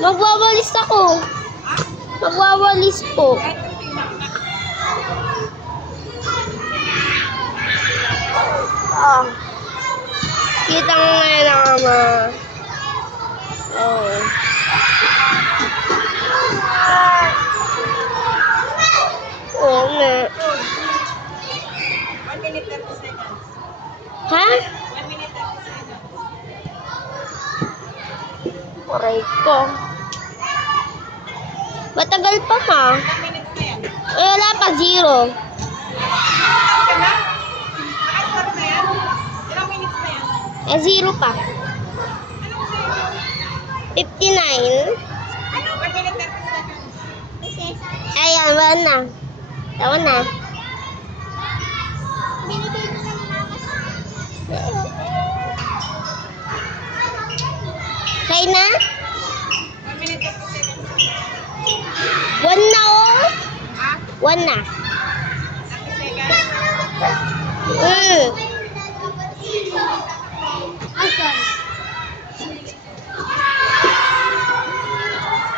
Magwawalis ako. Magwawalis po. Oh. Kita mo ngayon ama. Oh. Oo nga. 1 minute 30 seconds. Ha? 1 minute 30 seconds. Aray ko. Matagal pa ma. Ilang minutes na yan? Eh, wala pa, 0. Ka na? Naka-stop na yan? Ilang minutes na yan? Eh, 0 pa. Anong zero? 59. Ano? 1 minute 30 seconds. Ayan, wala na. Tawa na. Kaya na? 1 minute 30 seconds. 1 na oh. Ha? 1 na. 30 seconds.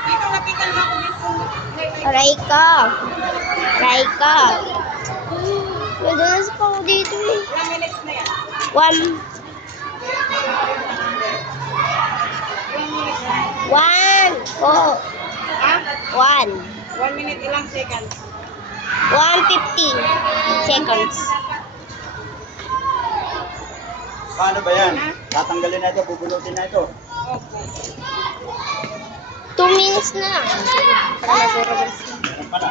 Dito lapitan mo ako dito. Aray ka. Aray ka. Madalas pa ako dito eh. Ilang minutes na yan? 1. 1. Oh. Ha? 1. 1 minute ilang seconds? 150 seconds. Paano ba yan? Tatanggalin na ito, bubunutin na ito. Okay. 2 minutes na lang. Para masura Ano pala?